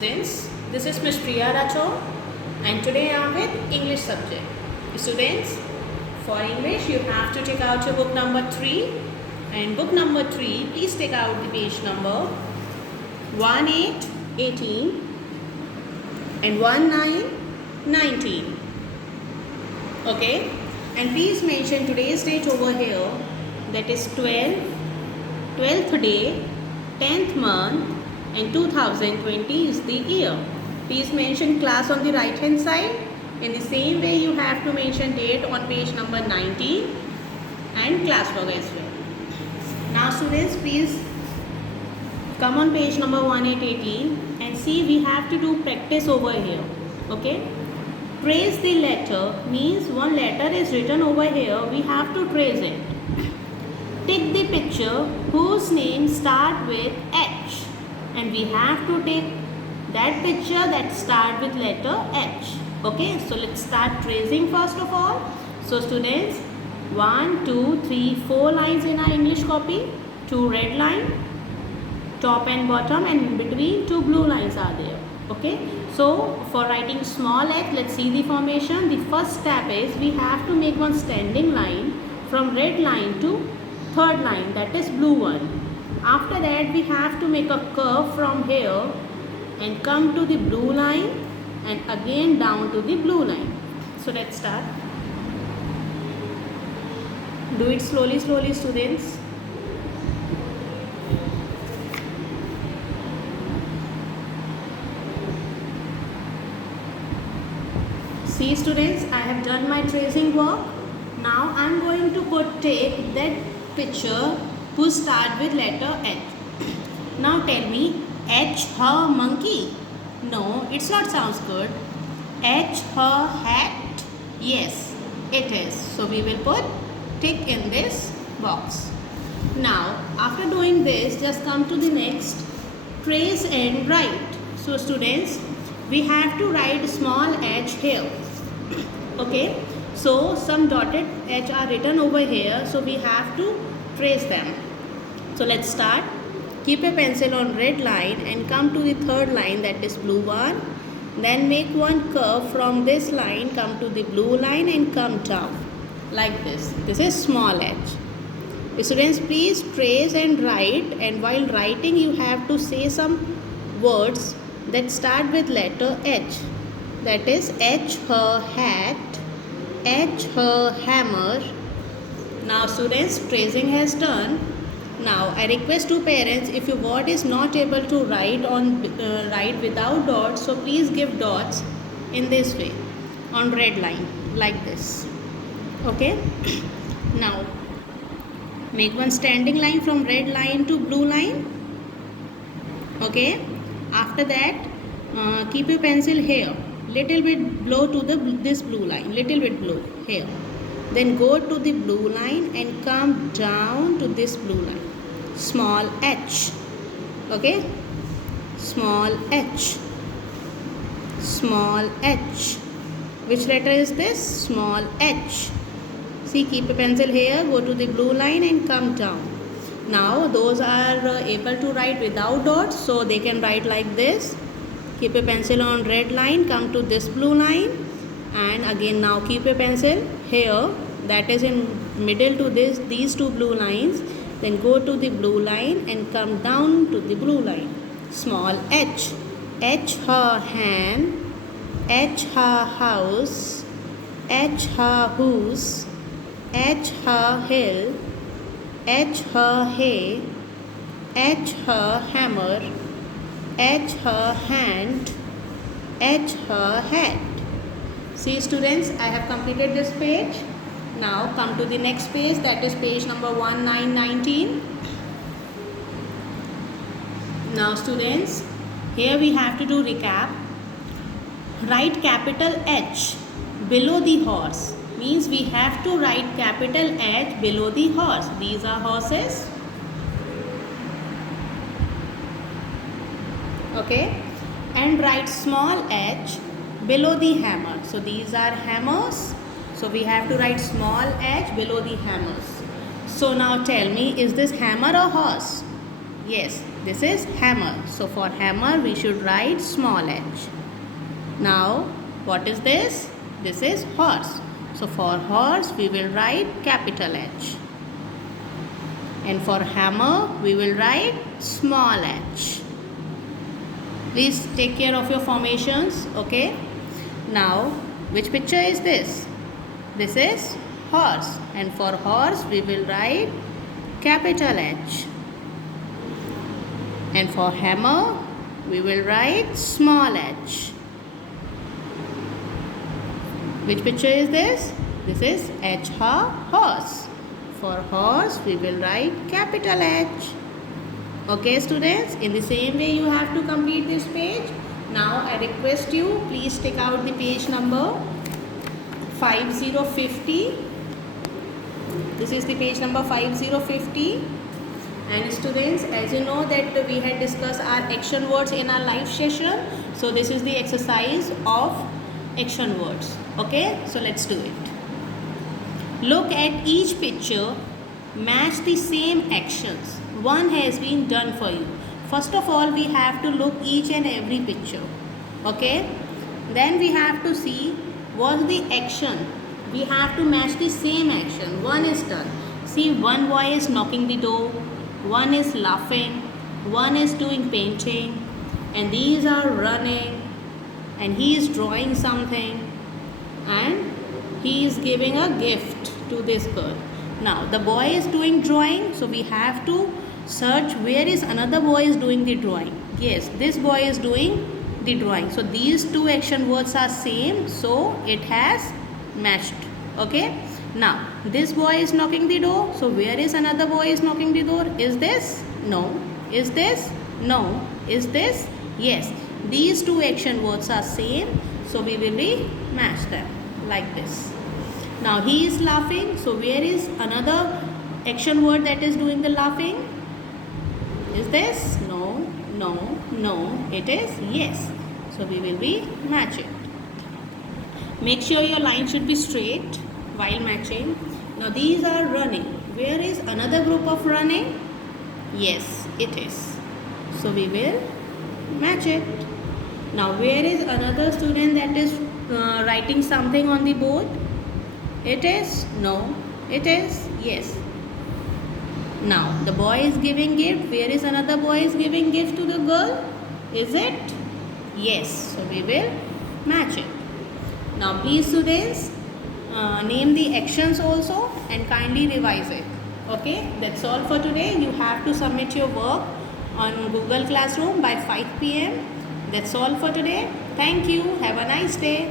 Students, this is Ms. Priya Racho and today I am with English subject. Students, for English you have to take out your book number 3 and book number 3, please take out the page number 1818 and 1919. Okay, and please mention today's date over here, that is 12th day, 10th month and 2020 is the year. Please mention class on the right hand side. In the same way you have to mention date on page number 19 and class work as well. Now students, please come on page number 1818 and see we have to do practice over here. Okay, trace the letter means one letter is written over here, we have to trace it. Take the picture whose name start with H and we have to take that picture that start with letter H. Okay, so let's start tracing first of all. So students, 1, 2, 3, 4 lines in our English copy, 2 red line, top and bottom, and in between 2 blue lines are there. Okay, so for writing small h, let's see the formation. The first step is we have to make one standing line from red line to third line, that is blue one. After that we have to make a curve from here and come to the blue line and again down to the blue line. So let's start. Do it slowly students. See students, I have done my tracing work. Now I am going to take that picture who start with letter H. Now tell me, H her monkey? No, it's not sounds good. H her hat? Yes, it is. So we will put tick in this box. Now after doing this, just come to the next, trace and write. So students, we have to write small h here. Okay, so some dotted h are written over here, so we have to trace them. So let's start. Keep a pencil on red line and come to the third line, that is blue one. Then make one curve from this line, come to the blue line and come down like this. This is small h. Students, please trace and write, and while writing you have to say some words that start with letter H. That is H her hat, H her hammer. Now students, tracing has done. Now I request to parents, if your word is not able to write without dots, so please give dots in this way on red line like this. Okay, now make one standing line from red line to blue line. Okay, after that keep your pencil here, little bit below to this blue line, little bit below here. Then go to the blue line and come down to this blue line. Small h. Okay, small h, small h. Which letter is this? Small h. See, keep a pencil here, go to the blue line and come down. Now those are able to write without dots, so they can write like this. Keep a pencil on red line, come to this blue line, and again now keep a pencil here, that is in middle to these 2 blue lines. Then go to the blue line and come down to the blue line. Small h. H her hand, H her house, H her whose, H her hill, H her hay, H her hammer, H her hand, H her hat. See students, I have completed this page. Now come to the next page, that is page number 1919. Now students, here we have to do recap. Write capital H below the horse, means we have to write capital H below the horse. These are horses. Okay, and write small h below the hammer. So these are hammers. So we have to write small h below the hammers. So now tell me, is this hammer or horse? Yes, This is hammer. So for hammer we should write small h. Now what is this? This is horse. So for horse we will write capital H. And for hammer we will write small h. Please take care of your formations, okay? Now which picture is this? This is horse, and for horse we will write capital H. And for hammer we will write small h. Which picture is this? This is H horse. For horse we will write capital H. Okay students, in the same way you have to complete this page. Now I request you, please take out the page number 5050. This is the page number 5050. And students, as you know that we had discussed our action words in our live session. So this is the exercise of action words. Okay, so let's do it. Look at each picture, match the same actions. One has been done for you. First of all, we have to look each and every picture. Okay, then we have to see what's the action. We have to match the same action. One is done. See, one boy is knocking the door, one is laughing, one is doing painting, and these are running, and he is drawing something, and he is giving a gift to this girl. Now the boy is doing drawing, so we have to search where is another boy is doing the drawing. Yes, this boy is doing the drawing. So these two action words are same, so it has matched. Okay, now this boy is knocking the door, so where is another boy is knocking the door? Is this? No. Is this? No. Is this? Yes. These two action words are same, so we will be match them like this. Now he is laughing, so where is another action word that is doing the laughing? Is this? No, no, no. It is? Yes. So we will be matching. Make sure your line should be straight while matching. Now these are running. Where is another group of running? Yes, it is. So we will match it. Now where is another student that is writing something on the board? It is? No. It is? Yes. Now the boy is giving gift. Where is another boy is giving gift to the girl? Is it? Yes. So we will match it. Now please students, name the actions also and kindly revise it. Okay, that's all for today. You have to submit your work on Google Classroom by 5 p.m. That's all for today. Thank you. Have a nice day.